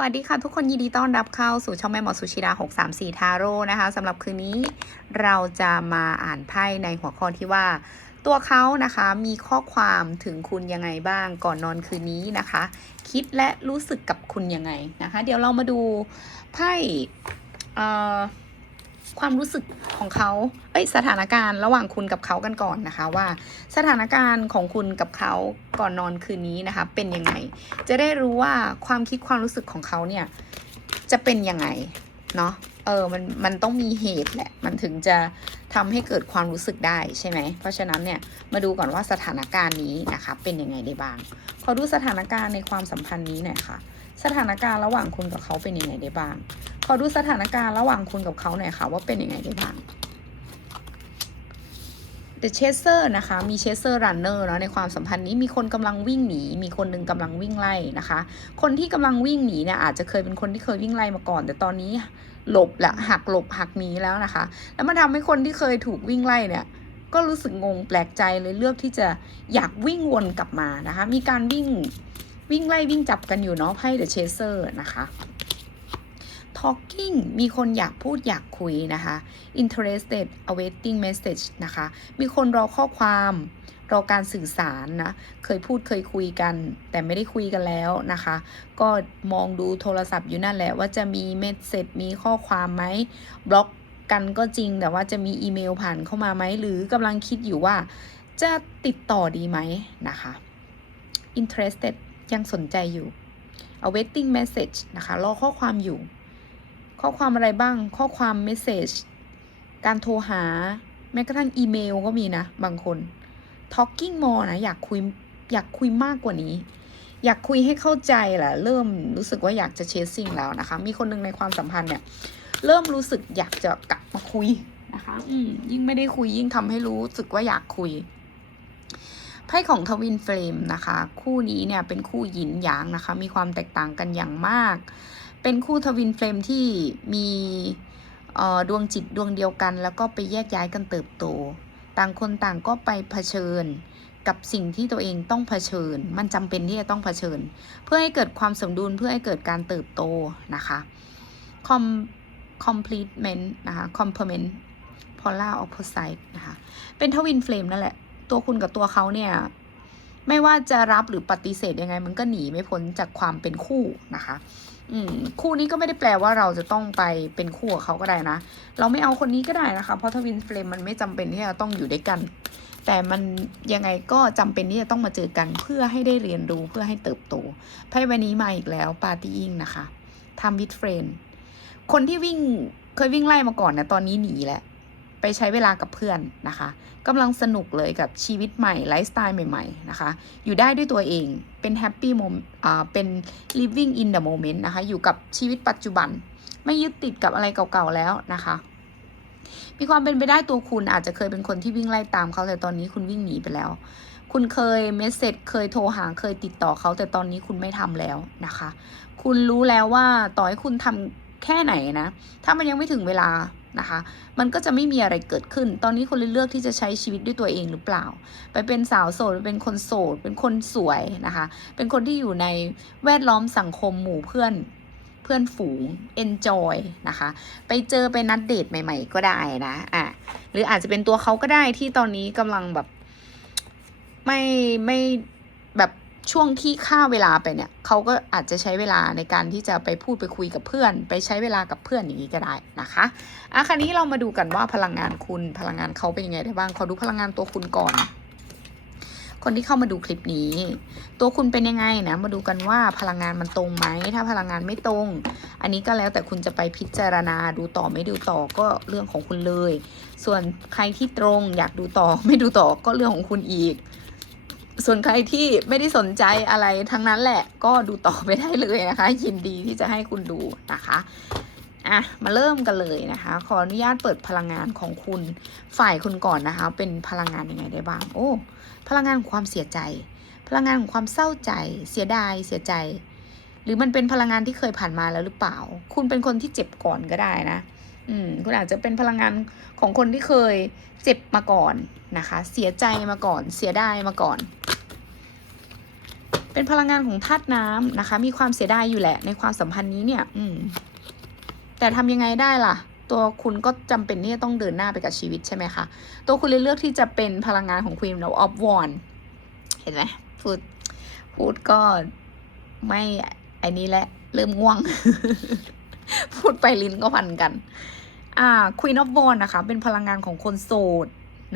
วัสดีค่ะทุกคนยินดีต้อนรับเข้าสู่ช่องแม่หมอสุชิดา634 ทาโร่นะคะสำหรับคืนนี้เราจะมาอ่านไพ่ในหัวข้อที่ว่า ตัวเขานะคะมีข้อความถึงคุณยังไงบ้างก่อนนอนคืนนี้นะคะ คิดและรู้สึกกับคุณยังไงนะคะ เดี๋ยวเรามาดูไพ่เอ่อ ความรู้สึกของเขา เอ้ย สถานการณ์ระหว่างคุณกับเขากันก่อนนะคะว่า สถานการณ์ของคุณกับเขาก่อนนอนคืนนี้นะคะ เป็นยังไง จะได้รู้ว่าความคิดความรู้สึกของเขาเนี่ย จะเป็นยังไงเนาะ เออ มัน มันต้องมีเหตุแหละ มันถึงจะทำให้เกิดความรู้สึกได้ใช่ไหม เพราะฉะนั้นเนี่ย มาดูก่อนว่าสถานการณ์นี้นะคะ เป็นยังไงได้บ้าง ขอดูสถานการณ์ในความสัมพันธ์นี้หน่อยค่ะ สถานการณ์ระหว่างคุณกับเขาเป็นยังไงได้บ้าง ขอดูสถานการณ์ระหว่างคุณกับเขาหน่อยค่ะว่าเป็นยังไงได้บ้าง The Chaser นะคะ มี Chaser Runner เนาะในความสัมพันธ์นี้มีคนกำลังวิ่งหนี มีคนหนึ่งกำลังวิ่งไล่นะคะ คนที่กำลังวิ่งหนีเนี่ยอาจจะเคยเป็นคนที่เคยวิ่งไล่มาก่อน แต่ตอนนี้หลบละหักหลบหักหนีแล้วนะคะ แล้วมันทำให้คนที่เคยถูกวิ่งไล่เนี่ยก็รู้สึกงงแปลกใจเลยเลือกที่จะอยากวิ่งวนกลับมานะคะ มีการวิ่ง วิ่งไล่วิ่งจับกันอยู่เนาะไพ่ The Chaser นะคะ talking มีคนอยากพูดอยากคุยนะคะ interested awaiting message นะคะ มีคนรอข้อความรอการสื่อสารนะ เคยพูดเคยคุยกัน แต่ไม่ได้คุยกันแล้วนะคะ ก็มองดูโทรศัพท์อยู่นั่นแหละว่าจะมีเมสเซจมีข้อความไหมบล็อกกันก็จริง แต่ว่าจะมีอีเมลผ่านเข้ามาไหม หรือกำลังคิดอยู่ว่าจะติดต่อดีไหมนะคะ interested ยังสนใจอยู่ awaiting message นะคะรอข้อความอยู่ ข้อความอะไรบ้างข้อความเมสเซจการโทรหา แม้กระทั่งอีเมลก็มีนะ บางคน talking more นะ อยากคุย อยากคุยมากกว่านี้ อยากคุยให้เข้าใจแหละเริ่มรู้สึกว่าอยากจะเชสซิ่งแล้วนะคะ มีคนหนึ่งในความสัมพันธ์เนี่ย เริ่มรู้สึกอยากจะกลับมาคุยนะคะ อืมยิ่งไม่ได้คุยยิ่งทำให้รู้สึกว่าอยากคุย ไพ่ของทวินเฟรมนะคะ คู่นี้เนี่ยเป็นคู่หยินหยางนะคะ มีความแตกต่างกันอย่างมาก เป็นคู่ทวินเฟรมที่มีออดวงจิตดวงเดียวกัน แล้วก็ไปแยกย้ายกันเติบโต ต่างคนต่างก็ไปเผชิญกับสิ่งที่ตัวเองต้องเผชิญ มันจำเป็นที่จะต้องเผชิญ เพื่อให้เกิดความสมดุลเพื่อให้เกิดการเติบโตนะคะ com complement นะคะ complement polar opposite นะคะ เป็นทวินเฟลมนั่นแหละ ตัวคุณกับตัวเขาเนี่ย ไม่ว่าจะรับหรือปฏิเสธยังไง มันก็หนีไม่พ้นจากความเป็นคู่นะคะ อืม คู่นี้ก็ไม่ได้แปลว่าเราจะต้องไปเป็นคู่กับเขาก็ได้นะ เราไม่เอาคนนี้ก็ได้นะคะ เพราะทวินเฟลมมันไม่จำเป็นที่จะต้องอยู่ด้วยกัน แต่มันยังไงก็จำเป็นที่จะต้องมาเจอกันเพื่อให้ได้เรียนรู้เพื่อให้เติบโตไพ่ใบนี้มาอีกแล้วปาร์ตี้อิงนะคะทำวิดเฟรนคนที่วิ่งเคยวิ่งไล่มาก่อนเนะตอนนี้หนีแหละ ไปใช้เวลากับเพื่อนนะคะกำลังสนุกเลยกับชีวิตใหม่ไลฟ์สไตล์ใหม่ๆนะคะ อยู่ได้ด้วยตัวเองเป็นแฮปปี้โมอ่าเป็น living in the moment นะคะ อยู่กับชีวิตปัจจุบัน ไม่ยึดติดกับอะไรเก่าๆแล้วนะคะมีความเป็นไปได้ตัวคุณอาจจะเคยเป็นคนที่วิ่งไล่ตามเขาแต่ตอนนี้คุณวิ่งหนีไปแล้ว คุณเคยเมสเซจเคยโทรหาเคยติดต่อเขาแต่ตอนนี้คุณไม่ทำแล้วนะคะ คุณรู้แล้วว่าต่อให้คุณทำแค่ไหนนะ ถ้ามันยังไม่ถึงเวลา นะคะ มันก็จะไม่มีอะไรเกิดขึ้น ตอนนี้คุณเลยเลือกที่จะใช้ชีวิตด้วยตัวเองหรือเปล่า ไปเป็นสาวโสด เป็นคนโสด เป็นคนสวยนะคะ เป็นคนที่อยู่ในแวดล้อมสังคมหมู่เพื่อนเพื่อนฝูง enjoy นะคะ ไปเจอไปนัดเดทใหม่ ๆ ก็ได้นะอะหรืออาจจะเป็นตัวเขาก็ได้ที่ตอนนี้กำลังแบบไม่ไม่แบบ ช่วงที่ฆ่าเวลาไปเนี่ยเขาก็อาจจะใช้เวลาในการที่จะไปพูดไปคุยกับเพื่อน ไปใช้เวลากับเพื่อนอย่างนี้ก็ได้นะคะอะคราวนี้เรามาดูกันว่าพลังงานคุณพลังงานเขาเป็นยังไงได้บ้างขอดูพลังงานตัวคุณก่อนคนที่เข้ามาดูคลิปนี้ ตัวคุณเป็นยังไงนะ มาดูกันว่าพลังงานมันตรงไหม ถ้าพลังงานไม่ตรง อันนี้ก็แล้วแต่คุณจะไปพิจารณาดูต่อไม่ดูต่อก็เรื่องของคุณเลย ส่วนใครที่ตรงอยากดูต่อไม่ดูต่อก็เรื่องของคุณอีก ส่วนใครที่ไม่ได้สนใจอะไรทั้งนั้นแหละก็ดูต่อไปได้เลยนะคะ ยินดีที่จะให้คุณดูนะคะอะมาเริ่มกันเลยนะคะ ขออนุญาตเปิดพลังงานของคุณฝ่ายคุณก่อนนะคะ เป็นพลังงานยังไงได้บ้าง โอ้ พลังงานของความเสียใจ พลังงานของความเศร้าใจ เสียดายเสียใจ หรือมันเป็นพลังงานที่เคยผ่านมาแล้วหรือเปล่า คุณเป็นคนที่เจ็บก่อนก็ได้นะ อืมคุณอาจจะเป็นพลังงานของคนที่เคยเจ็บมาก่อนนะคะ เสียใจมาก่อน เสียดายมาก่อน เป็นพลังงานของธาตุน้ำนะคะ มีความเสียดายอยู่แหละ ในความสัมพันธ์นี้เนี่ย อืม แต่ทำยังไงได้ล่ะ ตัวคุณก็จำเป็นที่จะต้องเดินหน้าไปกับชีวิตใช่ไหมคะ ตัวคุณเลยเลือกที่จะเป็นพลังงานของ Queen of Wands เห็นไหมพูดพูดก็ไม่ไอ้นี้แหละ เริ่มง่วง พูดไปลิ้นก็พันกัน อ่า Queen of Wands นะคะ เป็นพลังงานของคนโสด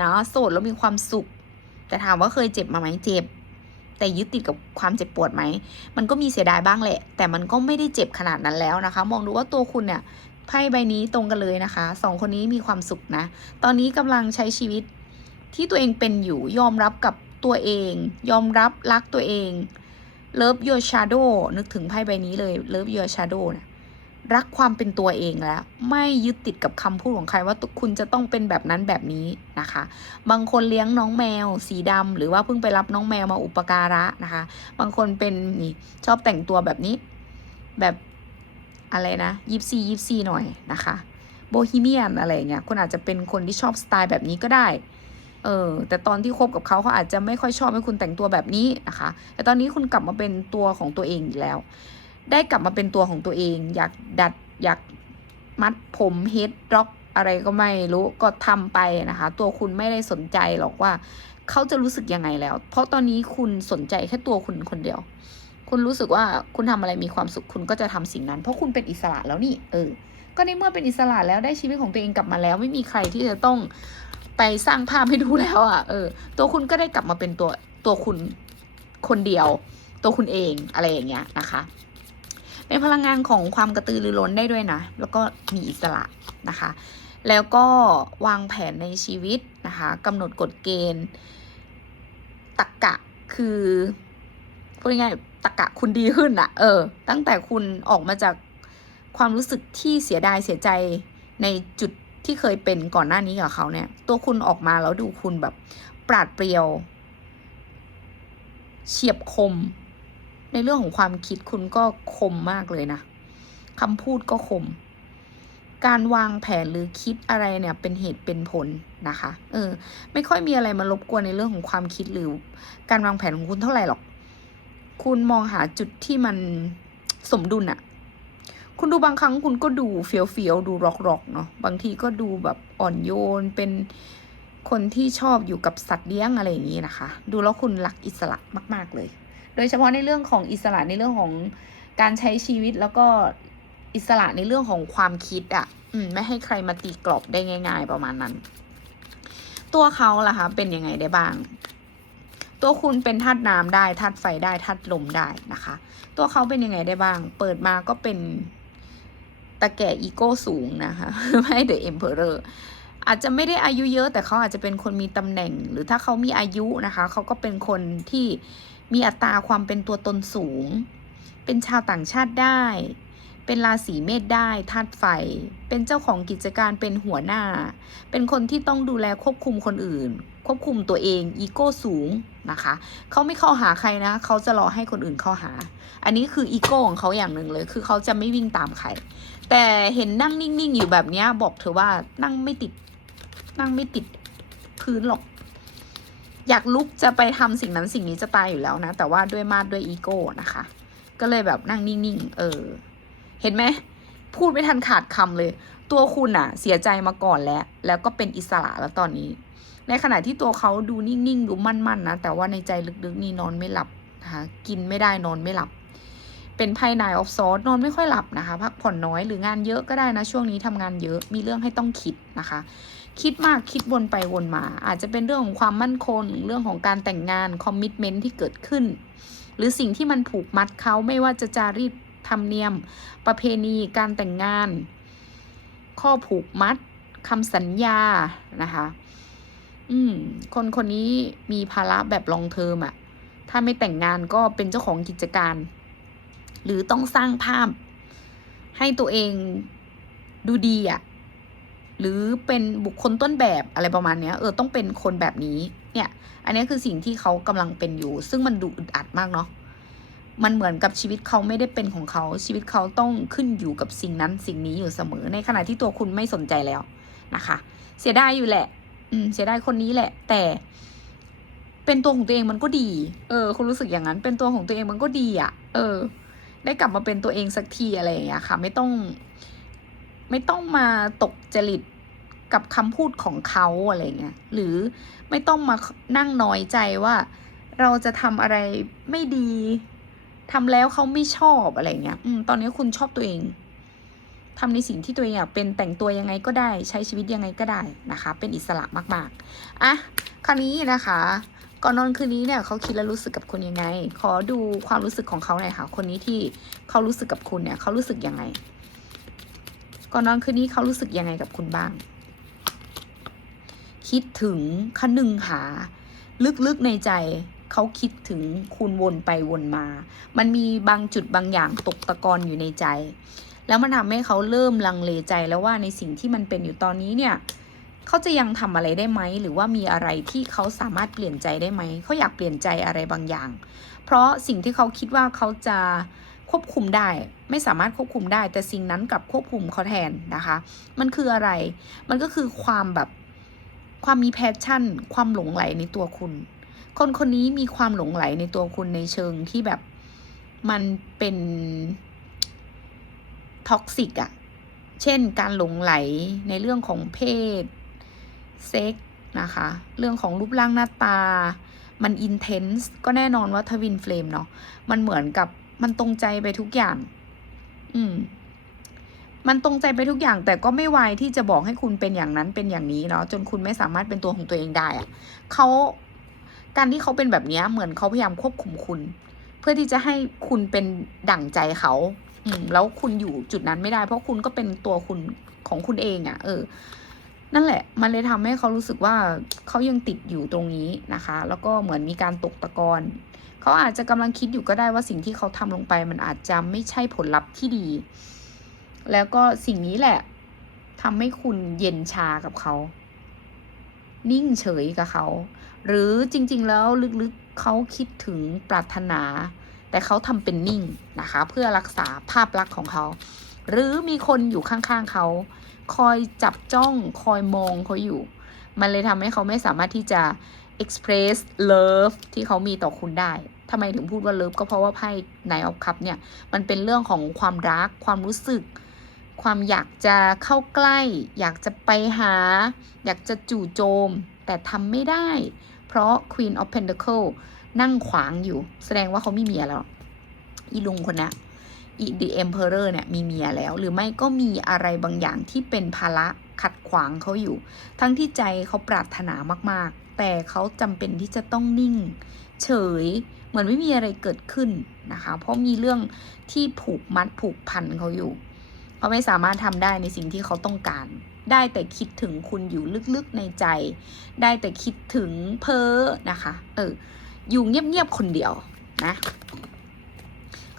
นะโสดแล้วมีความสุข แต่ถามว่าเคยเจ็บมาไหมเจ็บ แต่ยึดติดกับความเจ็บปวดไหม มันก็มีเสียดายบ้างแหละ แต่มันก็ไม่ได้เจ็บขนาดนั้นแล้วนะคะ มองดูว่าตัวคุณเนี่ยไพ่ใบนี้ตรงกันเลยนะคะสองคนนี้มีความสุขนะ ตอนนี้กำลังใช้ชีวิตที่ตัวเองเป็นอยู่ยอมรับกับตัวเอง ยอมรับรักตัวเอง Love your shadow นึกถึงไพ่ใบนี้เลย Love your shadow นะ รักความเป็นตัวเองแล้ว ไม่ยึดติดกับคำพูดของใครว่าคุณจะต้องเป็นแบบนั้นแบบนี้นะคะ บางคนเลี้ยงน้องแมว สีดำหรือว่าเพิ่งไปรับน้องแมวมาอุปการะนะคะ บางคนเป็นนี่ชอบแต่งตัวแบบนี้แบบอะไรนะยิปซียิปซีหน่อยนะคะโบฮีเมียนอะไรเงี้ยคุณอาจจะเป็นคนที่ชอบสไตล์แบบนี้ก็ได้เออแต่ตอนที่คบกับเขาเขาอาจจะไม่ค่อยชอบให้คุณแต่งตัวแบบนี้นะคะ แต่ตอนนี้คุณกลับมาเป็นตัวของตัวเองอีกแล้ว ได้กลับมาเป็นตัวของตัวเอง อยากดัดอยากมัดผมเฮดร็อกอะไรก็ไม่รู้ก็ทำไปนะคะ ตัวคุณไม่ได้สนใจหรอกว่า เขาจะรู้สึกยังไงแล้ว เพราะตอนนี้คุณสนใจแค่ตัวคุณคนเดียว คุณรู้สึกว่าคุณทำอะไรมีความสุขคุณก็จะทำสิ่งนั้น เพราะคุณเป็นอิสระแล้วนี่เออ ก็ในเมื่อเป็นอิสระแล้วได้ชีวิตของตัวเองกลับมาแล้ว ไม่มีใครที่จะต้องไปสร้างภาพให้ดูแล้วอะ่ะเออ ตัวคุณก็ได้กลับมาเป็นตัวตัวคุณคนเดียว ตัวคุณเองอะไรอย่างเงี้ยนะคะ เป็นพลังงานของความกระตือรือร้นได้ด้วยนะ แล้วก็มีอิสระนะคะ แล้วก็วางแผนในชีวิตนะคะกำหนดกฎเกณฑ์ตักกะคือพูดง่ายๆตักกะคุณดีขึ้นอะเออ ตั้งแต่คุณออกมาจากความรู้สึกที่เสียดายเสียใจในจุดที่เคยเป็นก่อนหน้านี้กับเขาเนี่ย ตัวคุณออกมาแล้วดูคุณแบบปราดเปรียว เฉียบคม ในเรื่องของความคิดคุณก็คมมากเลยนะคำพูดก็คม การวางแผนหรือคิดอะไรเนี่ยเป็นเหตุเป็นผลนะคะ เออ ไม่ค่อยมีอะไรมารบกวนในเรื่องของความคิดหรือ การวางแผนของคุณเท่าไหร่หรอก คุณมองหาจุดที่มันสมดุลอะคุณดูบางครั้งคุณก็ดูเฟี้ยวเฟียวๆดูร็อกร็อกๆเนาะบางทีก็ดูแบบอ่อนโยนเป็นคนที่ชอบอยู่กับสัตว์เลี้ยงอะไรอย่างนี้นะคะ ดูแล้วคุณรักอิสระมาก ๆเลย โดยเฉพาะในเรื่องของอิสระในเรื่องของการใช้ชีวิตแล้วก็อิสระในเรื่องของความคิดอะ่ะ อืม ไม่ให้ใครมาตีกรอบได้ง่าย ๆ ประมาณนั้น ตัวเขาล่ะคะ เป็นยังไงได้บ้าง ตัวคุณเป็นธาตุน้ำได้ธาตุไฟได้ธาตุลมได้นะคะ ตัวเขาเป็นยังไงได้บ้าง เปิดมาก็เป็นตะแก่อีโก้สูงนะคะไม่เดอะเอ็มเพอเรอร์อาจจะไม่ได้อายุเยอะแต่เขาอาจจะเป็นคนมีตำแหน่ง หรือถ้าเขามีอายุนะคะ เขาก็เป็นคนที่ มีอัตราความเป็นตัวตนสูง เป็นชาวต่างชาติได้ เป็นราศีเมษได้ธาตุไฟ เป็นเจ้าของกิจการเป็นหัวหน้า เป็นคนที่ต้องดูแลควบคุมคนอื่น ควบคุมตัวเอง อีโก้สูงนะคะ เขาไม่เข้าหาใครนะ เขาจะรอให้คนอื่นเข้าหา อันนี้คืออีโก้ของเขาอย่างหนึ่งเลย คือเขาจะไม่วิ่งตามใคร แต่เห็นนั่งนิ่งๆอยู่แบบนี้บอกเธอว่านั่งไม่ติด นั่งไม่ติดพื้นหรอก อยากลุกจะไปทำสิ่งนั้นสิ่งนี้จะตายอยู่แล้วนะ แต่ว่าด้วยมาดด้วยอีโก้นะคะ ก็เลยแบบนั่งนิ่งๆ เออ เห็นไหม พูดไม่ทันขาดคำเลย ตัวคุณอะเสียใจมาก่อนแล้ว แล้วก็เป็นอิสระแล้วตอนนี้ ในขณะที่ตัวเขาดูนิ่งๆ ดูมั่นๆนะ แต่ว่าในใจลึกๆ นี่นอนไม่หลับนะคะกินไม่ได้นอนไม่หลับ เป็นไพ่นออฟซอสนอนไม่ค่อยหลับนะคะ พักผ่อนน้อยหรืองานเยอะก็ได้นะ ช่วงนี้ทำงานเยอะมีเรื่องให้ต้องคิดนะคะ คิดมากคิดวนไปวนมา อาจจะเป็นเรื่องของความมั่นคง เรื่องของการแต่งงานคอมมิชเมนที่เกิดขึ้น หรือสิ่งที่มันผูกมัดเขาไม่ว่าจะจารีตธรรมเนียม ประเพณีการแต่งงาน ข้อผูกมัดคำสัญญานะคะ อืม คนคนนี้มีภาระแบบลองเทอมอะถ้าไม่แต่งงานก็เป็นเจ้าของกิจการ หรือต้องสร้างภาพ ให้ตัวเองดูดีอะหรือเป็นบุคคลต้นแบบอะไรประมาณเนี้ย เออต้องเป็นคนแบบนี้ เนี่ย อันนี้คือสิ่งที่เขากำลังเป็นอยู่ ซึ่งมันดูอึดอัดมากเนาะมันเหมือนกับชีวิตเขาไม่ได้เป็นของเขา ชีวิตเขาต้องขึ้นอยู่กับสิ่งนั้นสิ่งนี้อยู่เสมอ ในขณะที่ตัวคุณไม่สนใจแล้วนะคะ เสียดายอยู่แหละ อืม เสียดายคนนี้แหละ แต่ เป็นตัวของตัวเองมันก็ดี เออ คุณรู้สึกอย่างนั้น เป็นตัวของตัวเองมันก็ดีอะ่ะ เออ ได้กลับมาเป็นตัวเองสักทีอะไรอย่างเงี้ยค่ะ ไม่ต้อง ไม่ต้องมาตกจริตกับคำพูดของเขาอะไรเงี้ยหรือไม่ต้องมานั่งน้อยใจว่า เราจะทำอะไรไม่ดีทำแล้วเขาไม่ชอบอะไรเงี้ย อืม ตอนนี้คุณชอบตัวเองทำในสิ่งที่ตัวเองอยากเป็นแต่งตัวยังไงก็ได้ ใช้ชีวิตยังไงก็ได้นะคะ เป็นอิสระมาก ๆ อะ คราวนี้นะคะ ก่อนนอนคืนนี้เนี่ยเขาคิดและรู้สึกกับคุณยังไง ขอดูความรู้สึกของเขาหน่อยค่ะคนนี้ที่เขารู้สึกกับคุณเนี่ยเขารู้สึกยังไง ก่อนนอนคืนนี้เขารู้สึกยังไงกับคุณบ้าง คิดถึงคนึงหา ลึกๆในใจเขาคิดถึงคุณวนไปวนมา มันมีบางจุดบางอย่างตกตะกอนอยู่ในใจ แล้วมันทำให้เขาเริ่มลังเลใจแล้วว่าในสิ่งที่มันเป็นอยู่ตอนนี้เนี่ย เขาจะยังทำอะไรได้ไหม หรือว่ามีอะไรที่เขาสามารถเปลี่ยนใจได้ไหม เขาอยากเปลี่ยนใจอะไรบางอย่าง เพราะสิ่งที่เขาคิดว่าเขาจะควบคุมได้ ไม่สามารถควบคุมได้ แต่สิ่งนั้นกลับควบคุมเขาแทนนะคะ มันคืออะไร มันก็คือความแบบความมีแพชชั่น ความหลงไหลในตัวคุณ คนคนนี้มีความหลงไหลในตัวคุณในเชิงที่แบบมันเป็นท็อกซิกอะเช่นการหลงไหลในเรื่องของเพศ เซ็กนะคะ เรื่องของรูปร่างหน้าตา มันอินเทนส์ก็แน่นอนว่าทวินเฟลมเนาะมันเหมือนกับมันตรงใจไปทุกอย่าง อืม มันตรงใจไปทุกอย่าง แต่ก็ไม่ไวที่จะบอกให้คุณเป็นอย่างนั้นเป็นอย่างนี้เนาะจนคุณไม่สามารถเป็นตัวของตัวเองได้อะเขาการที่เขาเป็นแบบนี้เหมือนเขาพยายามควบคุมคุณ เพื่อที่จะให้คุณเป็นดั่งใจเขา อืม แล้วคุณอยู่จุดนั้นไม่ได้ เพราะคุณก็เป็นตัวคุณของคุณเองอะ่ะ เออ นั่นแหละ มันเลยทำให้เขารู้สึกว่าเขายังติดอยู่ตรงนี้นะคะ แล้วก็เหมือนมีการตกตะกอนเขาอาจจะกำลังคิดอยู่ก็ได้ว่าสิ่งที่เขาทำลงไป มันอาจจะไม่ใช่ผลลัพธ์ที่ดี แล้วก็สิ่งนี้แหละทำให้คุณเย็นชากับเขา นิ่งเฉยกับเขา หรือจริง ๆ แล้วลึกๆเขาคิดถึงปรารถนา แต่เขาทำเป็นนิ่งนะคะ เพื่อรักษาภาพลักษณ์ของเขา หรือมีคนอยู่ข้างๆเขา คอยจับจ้องคอยมองเขาอยู่ มันเลยทำให้เขาไม่สามารถที่จะ express love ที่เขามีต่อคุณได้ทำไมถึงพูดว่า love ก็เพราะว่าไพ่ Nine of Cups เนี่ย มันเป็นเรื่องของความรัก ความรู้สึก ความอยากจะเข้าใกล้ อยากจะไปหา อยากจะจู่โจม แต่ทำไม่ได้ เพราะ Queen of Pentacle นั่งขวางอยู่ แสดงว่าเขาไมีเมีแล้วอีลุงคนนะอี The Emperor เนี่ยมีเมียแล้ว หรือไม่ก็มีอะไรบางอย่างที่เป็นภาระขัดขวางเขาอยู่ ทั้งที่ใจเขาปรารถนามากๆ แต่เขาจำเป็นที่จะต้องนิ่ง เฉยเหมือนไม่มีอะไรเกิดขึ้นนะคะ เพราะมีเรื่องที่ผูกมัดผูกพันเขาอยู่เขาไม่สามารถทำได้ในสิ่งที่เขาต้องการ ได้แต่คิดถึงคุณอยู่ลึกๆในใจ ได้แต่คิดถึงเพ้อนะคะ เอออยู่เงียบๆคนเดียวนะ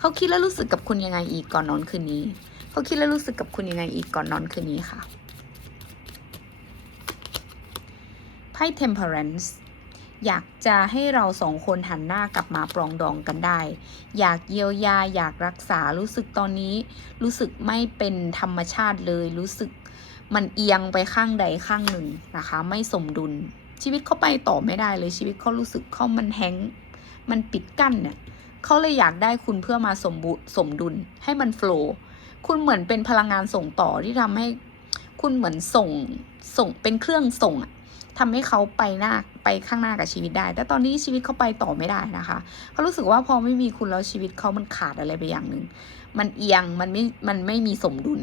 เขาคิดแล้วรู้สึกกับคุณยังไงอีกก่อนนอนคืนนี้ เขาคิดแล้วรู้สึกกับคุณยังไงอีกก่อนนอนคืนนี้ค่ะ ไพ่ temperance อยากจะให้เราสองคนหันหน้ากลับมาปรองดองกันได้ อยากเยียวยา อยากรักษา รู้สึกตอนนี้ รู้สึกไม่เป็นธรรมชาติเลย รู้สึกมันเอียงไปข้างใดข้างหนึ่งนะคะ ไม่สมดุล ชีวิตเขาไปต่อไม่ได้เลย ชีวิตเขารู้สึกเขามันแฮงมันปิดกั้นเนี่ย เขาเลยอยากได้คุณเพื่อมาสมบุสมดุลให้มันโฟล์คุณเหมือนเป็นพลังงานส่งต่อที่ทำให้คุณเหมือนส่งส่งเป็นเครื่องส่งอะทำให้เขาไปหน้าไปข้างหน้ากับชีวิตได้ แต่ตอนนี้ชีวิตเขาไปต่อไม่ได้นะคะเขารู้สึกว่าพอไม่มีคุณแล้วชีวิตเขามันขาดอะไรไปอย่างหนึ่งมันเอียงมันไม่มันไม่มีสมดุล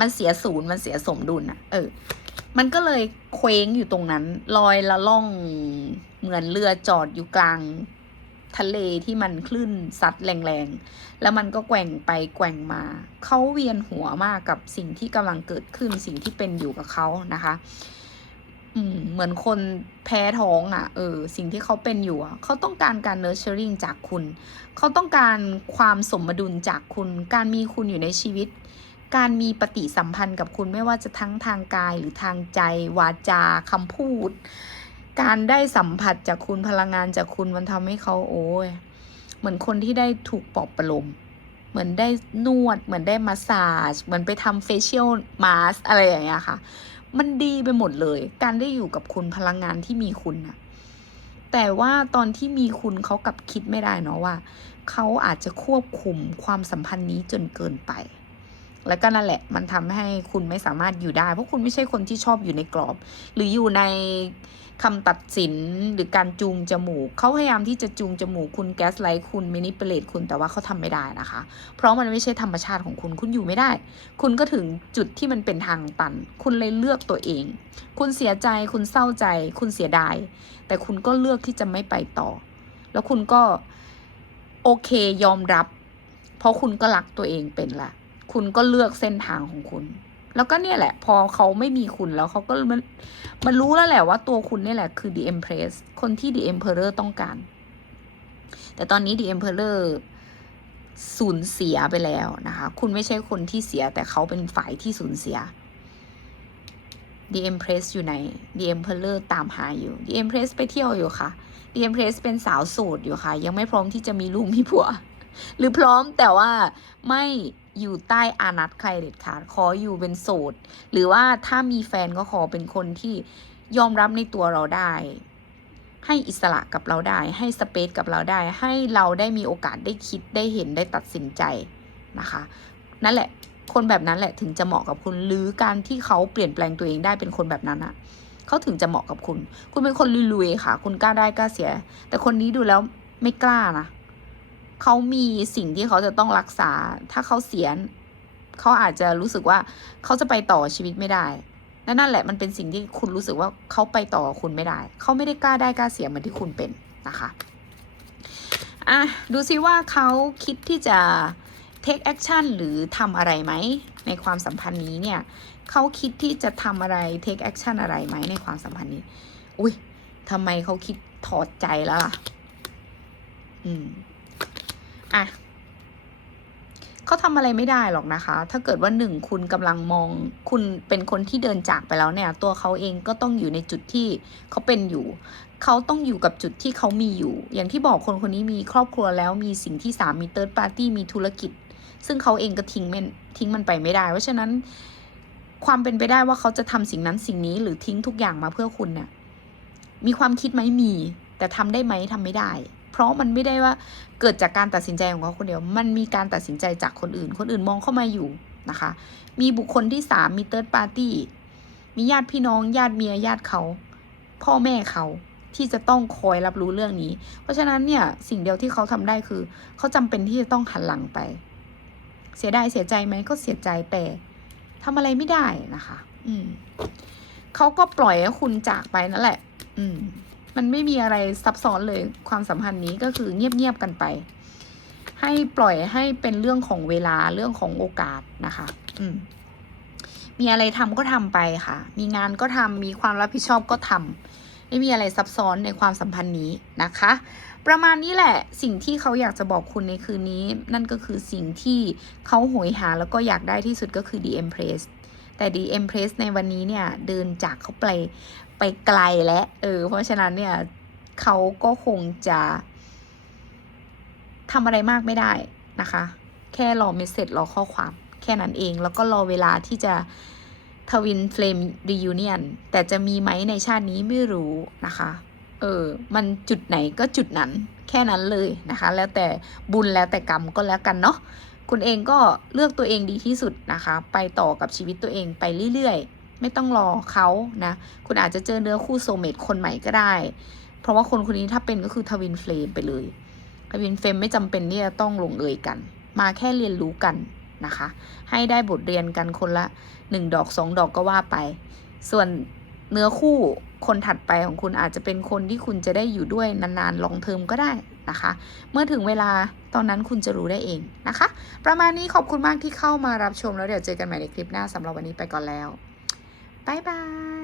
มันเสียศูนย์มันเสียสมดุลอะเออ มันก็เลยเคว้งอยู่ตรงนั้น ลอยละล่องเหมือนเรือจอดอยู่กลาง ทะเลที่มันคลื่นซัดแรงๆ แล้วมันก็แกว่งไปแกว่งมา เขาเวียนหัวมากกับสิ่งที่กำลังเกิดขึ้นสิ่งที่เป็นอยู่กับเขานะคะอืมเหมือนคนแพ้ท้องอะ่ะ เออ สิ่งที่เขาเป็นอยู่อะเขาต้องการการ nurturing จากคุณ เขาต้องการความสมดุลจากคุณ การมีคุณอยู่ในชีวิต การมีปฏิสัมพันธ์กับคุณไม่ว่าจะทั้งทางกายหรือทางใจ วาจาคำพูด การได้สัมผัสจากคุณพลังงานจากคุณมันทำให้เขาโอ้ยเหมือนคนที่ได้ถูกปลอบประโลมเหมือนได้นวด เหมือนได้มาสซาจเหมือนไปทำเฟเชียลมาสอะไรอย่างเงี้ยค่ะ มันดีไปหมดเลย การได้อยู่กับคุณพลังงานที่มีคุณนะแต่ว่าตอนที่มีคุณเขากลับคิดไม่ได้เนาะว่าเขาอาจจะควบคุมความสัมพันธ์นี้จนเกินไป แล้วก็นั่นแหละ มันทำให้คุณไม่สามารถอยู่ได้ เพราะคุณไม่ใช่คนที่ชอบอยู่ในกรอบ หรืออยู่ใน คำตัดสินหรือการจูงจมูก เขาพยายามที่จะจูงจมูกคุณแก๊สไลท์คุณมินิเปเลตคุณแต่ว่าเขาทำไม่ได้นะคะ เพราะมันไม่ใช่ธรรมชาติของคุณคุณอยู่ไม่ได้ คุณก็ถึงจุดที่มันเป็นทางตัน คุณเลยเลือกตัวเอง คุณเสียใจคุณเศร้าใจ คุณเสียดาย แต่คุณก็เลือกที่จะไม่ไปต่อ แล้วคุณก็โอเคยอมรับ เพราะคุณก็รักตัวเองเป็นละคุณก็เลือกเส้นทางของคุณ แล้วก็เนี่ยแหละ พอเขาไม่มีคุณแล้วเขาก็มันมันรู้แล้วแหละว่าตัวคุณเนี่ยแหละคือ The Empress คนที่ The Emperor ต้องการ แต่ตอนนี้ The Emperor สูญเสียไปแล้วนะคะ คุณไม่ใช่คนที่เสียแต่เขาเป็นฝ่ายที่สูญเสีย The Empress อยู่ไหน The Emperor ตามหาอยู่ The Empress ไปเที่ยวอยู่ค่ะ The Empress เป็นสาวโสดอยู่ค่ะ ยังไม่พร้อมที่จะมีลูกมีผัว หรือพร้อมแต่ว่าไม่ อยู่ใต้อานัตใครเด็ดขาดขออยู่เป็นโสด หรือว่าถ้ามีแฟนก็ขอเป็นคนที่ยอมรับในตัวเราได้ ให้อิสระกับเราได้ ให้สเปซกับเราได้ ให้เราได้มีโอกาสได้คิดได้เห็นได้ตัดสินใจนะคะ นั่นแหละ คนแบบนั้นแหละถึงจะเหมาะกับคุณหรือการที่เขาเปลี่ยนแปลงตัวเองได้เป็นคนแบบนั้นอะเขาถึงจะเหมาะกับคุณ คุณเป็นคนลุยๆค่ะ คุณกล้าได้กล้าเสีย แต่คนนี้ดูแล้วไม่กล้านะ เขามีสิ่งที่เขาจะต้องรักษา ถ้าเขาเสียเขาอาจจะรู้สึกว่าเขาจะไปต่อชีวิตไม่ได้และนั่นแหละมันเป็นสิ่งที่คุณรู้สึกว่าเขาไปต่อคุณไม่ได้ เขาไม่ได้กล้าได้กล้าเสียเหมือนที่คุณเป็นนะคะอะดูซิว่าเขาคิดที่จะ take action หรือทำอะไรไหม ในความสัมพันธ์นี้เนี่ยเขาคิดที่จะทำอะไร take action อะไรไหมในความสัมพันธ์นี้ อุ้ยทำไมเขาคิดถอดใจแล้วล่ะ อืม อะเขาทำอะไรไม่ได้หรอกนะคะ ถ้าเกิดว่าหนึ่งคุณกำลังมองคุณเป็นคนที่เดินจากไปแล้วเนี่ย ตัวเขาเองก็ต้องอยู่ในจุดที่เขาเป็นอยู่ เขาต้องอยู่กับจุดที่เขามีอยู่ อย่างที่บอกคนคนนี้มีครอบครัวแล้วมีสิ่งที่สามมีเติร์ดปาร์ตี้มีธุรกิจ ซึ่งเขาเองก็ทิ้งมันทิ้งมันไปไม่ได้ เพราะฉะนั้นความเป็นไปได้ว่าเขาจะทำสิ่งนั้นสิ่งนี้หรือทิ้งทุกอย่างมาเพื่อคุณเนี่ยมีความคิดไหมมี แต่ทำได้ไหมทำไม่ได้ เพราะมันไม่ได้ว่าเกิดจากการตัดสินใจของเขาคนเดียว มันมีการตัดสินใจจากคนอื่น คนอื่นมองเข้ามาอยู่นะคะ มีบุคคลที่สามมีเติร์ดปาร์ตี้ มีญาติพี่น้อง ญาติเมีย ญาติเขา พ่อแม่เขาที่จะต้องคอยรับรู้เรื่องนี้ เพราะฉะนั้นเนี่ยสิ่งเดียวที่เขาทำได้คือ เขาจำเป็นที่จะต้องหันหลังไป เสียดายเสียใจไหมก็เสียใจแต่ทำอะไรไม่ได้นะคะ อืมเขาก็ปล่อยให้คุณจากไปนั่นแหละ อืม มันไม่มีอะไรซับซ้อนเลยความสัมพันธ์นี้ก็คือเงียบๆกันไป ให้ปล่อยให้เป็นเรื่องของเวลาเรื่องของโอกาสนะคะ อืมมีอะไรทำก็ทำไปค่ะ มีงานก็ทำมีความรับผิดชอบก็ทำไม่มีอะไรซับซ้อนในความสัมพันธ์นี้นะคะ ประมาณนี้แหละสิ่งที่เขาอยากจะบอกคุณในคืนนี้ นั่นก็คือสิ่งที่เขาโหยหาแล้วก็อยากได้ที่สุดก็คือ The Empress แต่ The Empress ในวันนี้เนี่ยเดินจากเขาไปไปไกลและเออเพราะฉะนั้นเนี่ยเขาก็คงจะทำอะไรมากไม่ได้นะคะ แค่รอเมสเซจรอข้อความ แค่นั้นเองแล้วก็รอเวลาที่จะทวินเฟลมรียูเนียนแต่จะมีไหมในชาตินี้ไม่รู้นะคะ เออ มันจุดไหนก็จุดนั้น แค่นั้นเลยนะคะ แล้วแต่บุญแล้วแต่กรรมก็แล้วกันเนาะ คุณเองก็เลือกตัวเองดีที่สุดนะคะ ไปต่อกับชีวิตตัวเองไปเรื่อยๆ ไม่ต้องรอเขานะ คุณอาจจะเจอเนื้อคู่โซเมตคนใหม่ก็ได้ เพราะว่าคนคนนี้ถ้าเป็นก็คือทวินเฟลมไปเลยทวินเฟลมไม่จำเป็นที่จะต้องลงเอยกัน มาแค่เรียนรู้กันนะคะ ให้ได้บทเรียนกันคนละหนึ่งดอกสองดอกก็ว่าไป ส่วนเนื้อคู่คนถัดไปของคุณอาจจะเป็นคนที่คุณจะได้อยู่ด้วยนานๆลองเทอมก็ได้ นะคะ เมื่อถึงเวลาตอนนั้นคุณจะรู้ได้เองนะคะ ประมาณนี้ขอบคุณมากที่เข้ามารับชมแล้วเดี๋ยวเจอกันใหม่ในคลิปหน้าสำหรับวันนี้ไปก่อนแล้ว บ๊ายบาย